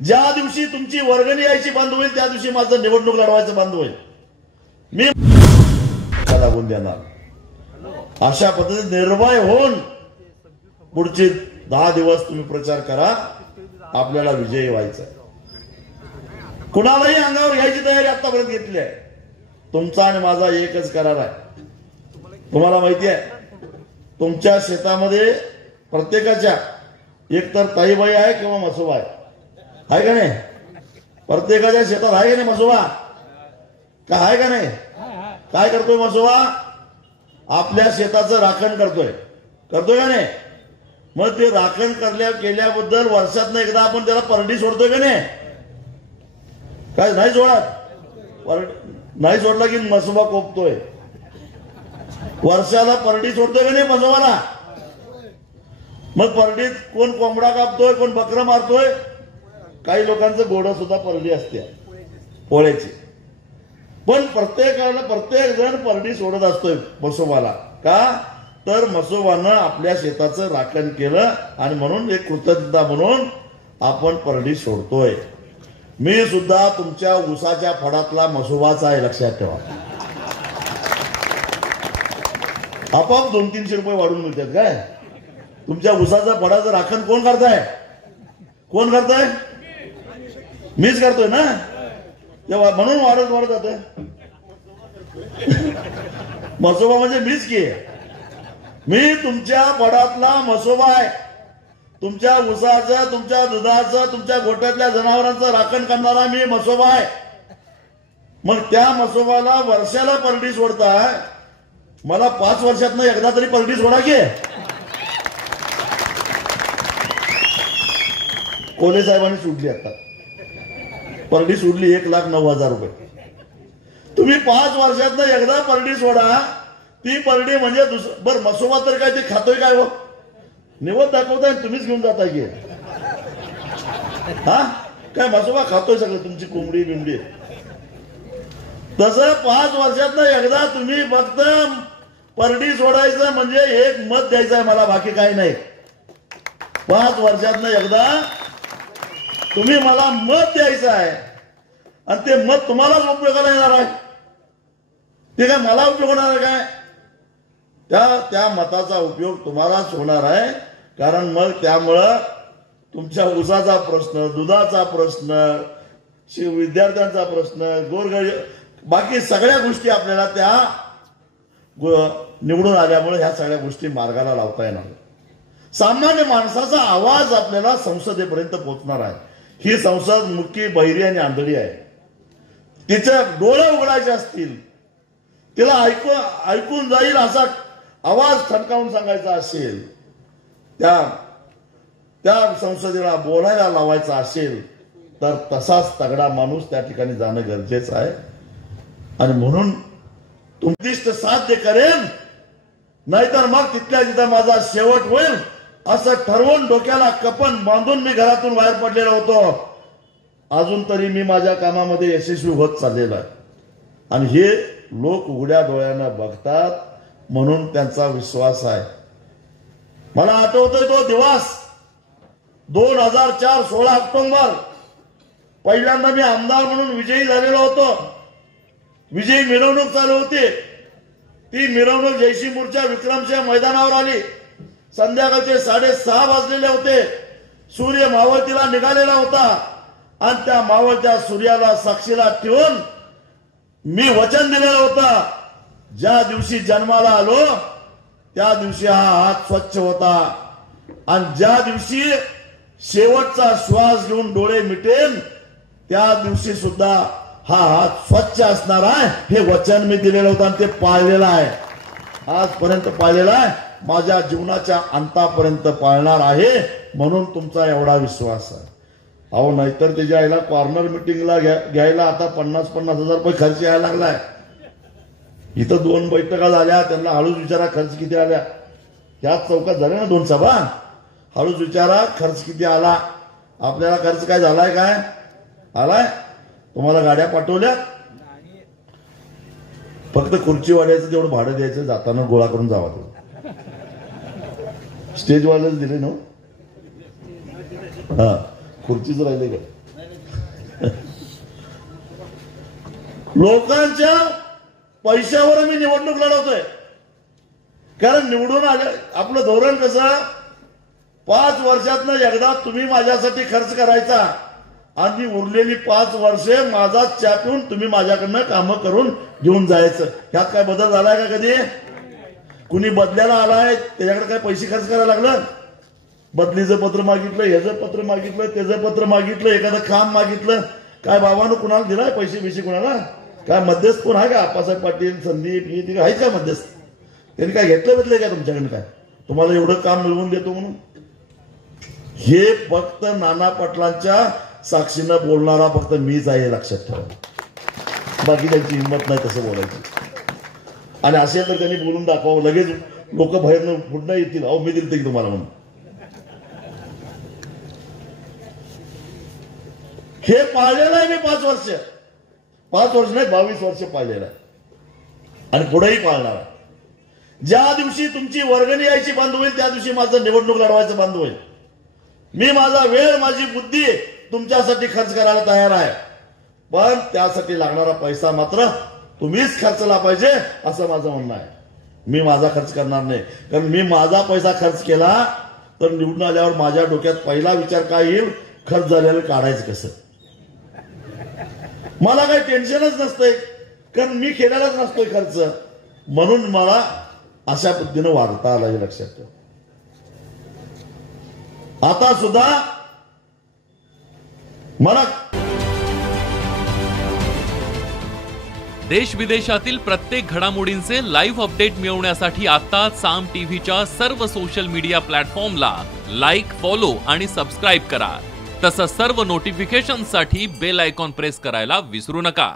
ज्या दिवशी तुमची वर्गणी यायची बंद होईल त्या दिवशी माझं निवडणूक लढवायचं बंद होईल. मी लागून देणार. अशा पद्धतीने निर्भय होऊन पुढचे 10 दिवस तुम्ही प्रचार करा. आपल्याला विजयी व्हायचा. कुणालाही अंगावर घ्यायची तयारी आतापर्यंत घेतली आहे. तुमचा आणि माझा एकच करार आहे. तुम्हाला माहिती आहे तुमच्या शेतामध्ये प्रत्येकाच्या एकतर ताईबाई आहे किंवा मसोबा आहे का नाही? प्रत्येकाच्या शेतात आहे का नाही मसोबा? का आहे का नाही? काय करतोय मसोबा? आपल्या शेताचं राखण करतोय का नाही? मग ते राखण केल्याबद्दल वर्षातनं एकदा आपण त्याला परडी सोडतोय का नाही? काय नाही सोडत? नाही सोडला की मसोबा कोपतोय. वर्षाला परडी सोडतोय का नाही मसोबाला? मग परडीत कोण कोंबडा कापतोय, कोण बकरं मारतोय. काही लोकांचं घोडं सुद्धा परडी असते पोळ्याची. पण प्रत्येक जण परडी सोडत असतोय मसोबाला. का तर मसोबानं आपल्या शेताचं राखण केलं आणि म्हणून एक कृतज्ञता म्हणून आपण परडी सोडतोय. मी सुद्धा तुमच्या ऊसाच्या फडातला मसोबाचा आहे, लक्षात ठेवा. आपोआप 200-300 रुपये वाढून मिळतात काय? तुमच्या ऊसाच्या फडाचं राखण कोण करताय? कोण करताय? मीच करतोय ना. तेव्हा म्हणून वाढत जातोय. मसोबा म्हणजे मीच की. मी तुमच्या फडातला मसोबा आहे. तुमच्या ऊसाचं, तुमच्या दुधाचं, तुमच्या गोठ्यातल्या जनावरांचं राखण करणारा मी मसोबा आहे. मग त्या मसोबाला वर्षाला परडी सोडताय. मला 5 वर्षातनं एकदा तरी परडी सोडा की. कोले साहेबांनी सोडली आता परडी सोडली 1,09,000 रुपये. तुम्ही 5 वर्षातनं एकदा परडी सोडा. ती परडी म्हणजे बरं मसोबा तर काय ते खातोय काय हो? निवड दाखवताय तुम्हीच घेऊन जाताय की. हा काय मसोबा खातोय सगळं तुमची कोंबडी बिंबडी. तसं 5 वर्षातनं एकदा तुम्ही फक्त परडी सोडायचं म्हणजे एक मत द्यायचं आहे मला, बाकी काही नाही. 5 वर्षातनं एकदा तुम्ही मला मत द्यायचं आहे आणि ते मत तुम्हालाच उपयोगाला येणार आहे. ते काय मला उपयोग होणार आहे काय? त्या मताचा उपयोग तुम्हालाच होणार आहे. कारण मग त्यामुळं तुमच्या ऊसाचा प्रश्न, दुधाचा प्रश्न, विद्यार्थ्यांचा प्रश्न, गोरगरीब बाकी सगळ्या गोष्टी आपल्याला त्या निवडून आल्यामुळे ह्या सगळ्या गोष्टी मार्गाला लावता येणार. सामान्य माणसाचा आवाज आपल्याला संसदेपर्यंत पोहोचणार आहे. ही संसद मुकी, बहिरी आणि आंधळी आहे. तिचे डोळे उघडायचे असतील, तिला ऐकून जाईल असा आवाज ठणकावून सांगायचा असेल, त्या संसदेला बोलायला लावायचा असेल तर तसाच तगडा माणूस त्या ठिकाणी जाणं गरजेचं आहे. आणि म्हणून उद्दिष्ट साध्य करेन, नाहीतर मग तिथल्या तिथं माझा शेवट होईल असं ठरवून डोक्याला कपन बांधून मी घरातून बाहेर पडलेलो होतो. अजून तरी मी माझ्या कामामध्ये यशस्वी होत चाललेलो आहे. आणि हे लोक उघड्या डोळ्यानं बघतात म्हणून त्यांचा विश्वास आहे. मला आठवतोय तो दिवस 2004 16 ऑक्टोबर पहिल्यांदा मी आमदार म्हणून विजयी झालेलो होतो. विजयी मिरवणूक चालू होती. ती मिरवणूक जयसिंगपूरच्या विक्रमसिंह मैदानावर आली. संध्याकाळचे 6:30 वाजलेले होते. सूर्य मावळतीला निघालेला होता आणि त्या मावळत्या सूर्याला साक्षीला ठेवून मी वचन दिलेलं होतं, ज्या दिवशी जन्माला आलो त्या दिवशी हा हात स्वच्छ होता आणि ज्या दिवशी शेवटचा श्वास घेऊन डोळे मिटेन त्या दिवशी सुद्धा हा हात स्वच्छ असणार आहे. हे वचन मी दिलेलं होतं आणि ते पाळलेलं आहे. आजपर्यंत पाळलेलं आहे. माझ्या जीवनाच्या अंतापर्यंत पाळणार आहे. म्हणून तुमचा एवढा विश्वास आहे. अहो नाहीतर त्याच्या आईला कॉर्नर मिटिंगला घ्यायला आता 50,000 रुपये खर्च यायला लागलाय. इथं 2 बैठका झाल्या, त्यांना हळूच विचारा खर्च किती आल्या. त्याच चौकात झाल्या ना 2 सभा. हळूच विचारा खर्च किती आला. आपल्याला खर्च काय झालाय? काय आलाय? तुम्हाला गाड्या पाठवल्या, फक्त खुर्ची वाढायचं तेवढं भाडं द्यायचं, जाताना गोळा करून जावा. स्टेजवाल्याच दिले ना. हा खुर्चीच राहिले का? लोकांच्या पैशावर मी निवडणूक लढवतोय. कारण निवडून आले आपलं धोरण कसं, 5 वर्षातनं एकदा तुम्ही माझ्यासाठी खर्च करायचा आणि उरलेली 5 वर्षे माझा चहा पिऊन तुम्ही माझ्याकडनं कामं करून घेऊन जायचं. ह्यात काय बदल झालाय का कधी? कुणी बदल्याला आलाय त्याच्याकडे काय पैसे खर्च करायला लागलं? बदलीचं पत्र मागितलं, ह्याचं पत्र मागितलं, त्याचं पत्र मागितलं, एखादं काम मागितलं, काय बाबानं कुणाला दिलाय पैसे कुणाला? काय मध्यस्थ कोण आहे का? आप्पासाहेब पाटील, संदीप हे आहेत का मध्यस्थ? त्यांनी काय घेतलं का तुमच्याकडनं? काय तुम्हाला एवढं काम मिळवून देतो म्हणून? हे फक्त नाना पाटलांच्या साक्षीनं बोलणारा फक्त मीच आहे, लक्षात ठेवा. बाकी त्यांची हिंमत नाही तसं बोलायची. आणि असेल तर त्यांनी बोलून दाखवावं, लगेच लोक बाहेरनं पुन्हा येतील, अहो मी दिलते की तुम्हाला म्हणून. हे पाळलेलं आहे मी 5 वर्ष नाही 22 वर्ष पाळलेलं आहे आणि पुढेही पाळणार आहे. ज्या दिवशी तुमची वर्गणी यायची बंद होईल त्या दिवशी माझं निवडणूक लढवायचं बंद होईल. मी माझा वेळ, माझी बुद्धी तुमच्यासाठी खर्च करायला तयार आहे, पण त्यासाठी लागणारा पैसा मात्र तुम्हीच खर्चला पाहिजे असं माझं म्हणणं आहे. मी माझा खर्च करणार नाही, कारण मी माझा पैसा खर्च केला तर निवडून आल्यावर माझ्या डोक्यात पहिला विचार काय येईल, खर्च झालेलं काढायचं कसं. मला काही टेन्शनच नसतंय, कारण मी केलेलाच नसतोय खर्च, म्हणून मला अशा पद्धतीनं वागता आलं हे लक्षात ठेवा. आता सुद्धा मला देश विदेशातील प्रत्येक घडामोडींचे लाईव्ह अपडेट मिळवण्यासाठी आता साम टीव्हीच्या सर्व सोशल मीडिया प्लॅटफॉर्मला लाईक, फॉलो आणि सबस्क्राईब करा. तसंच सर्व नोटिफिकेशनसाठी बेल आयकॉन प्रेस करायला विसरू नका.